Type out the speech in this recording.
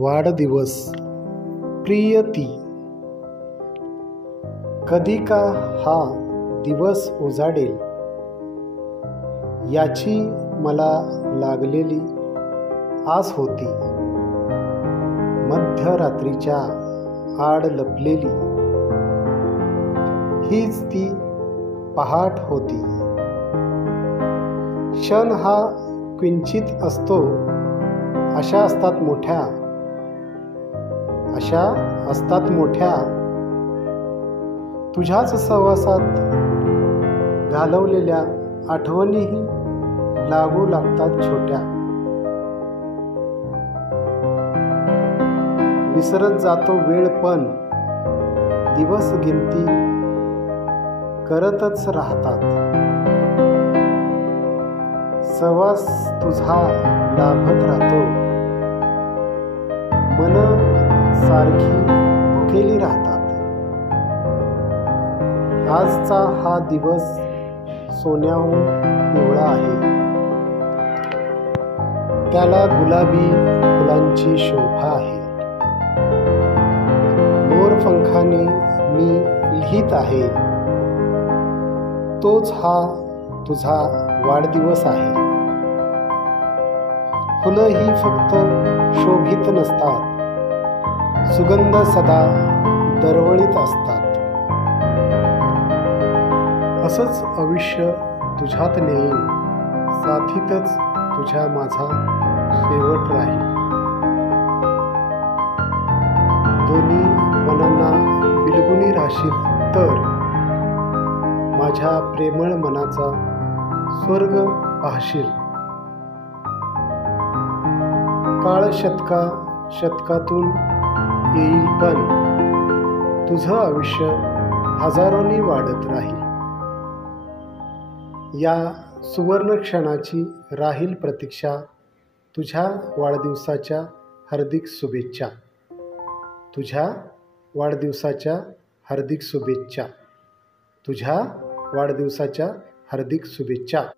वाढदिवस प्रियती, कधी का हा दिवस उजाडेल याची मला लागलेली आस होती. मध्यरात्रीच्या आड लपलेली हीच ती पहाट होती. क्षण हा किंचित असतो, अशा असतात मोठ्या तुझ्याच सहवासात घालवलेल्या आठवणीही लागू लागतात छोट्या. विसरत जातो वेळ पण दिवस गिनती करतच राहतात. सहवास तुझा लाभत राहतो, मन सारखी भुकेली राहतात. आजचा हा दिवस सोन्याहून पिवळा आहे, त्याला गुलाबी फुलांची शोभा आहे. मोरपंखाने मी लिहित आहे, तोच हा तुझा वाढदिवस आहे. फुलं ही फक्त शोभित नसतात, सुगंध सदा दरवळीत असतात. असंच आयुष्य तुझ्यात नेईन, साथीतच तुझ्या माझा शेवट राहील. दोन्ही मनांना बिलगुनी राहशील तर माझ्या प्रेमळ मनाचा स्वर्ग पाहशील. काळ शतकातून येईल पण तुझं आयुष्य हजारोनी वाढत राहील. या सुवर्ण क्षणाची राहील प्रतीक्षा. तुझ्या वाढदिवसाच्या हार्दिक शुभेच्छा. तुझ्या वाढदिवसाच्या हार्दिक शुभेच्छा. तुझ्या वाढदिवसाच्या हार्दिक शुभेच्छा.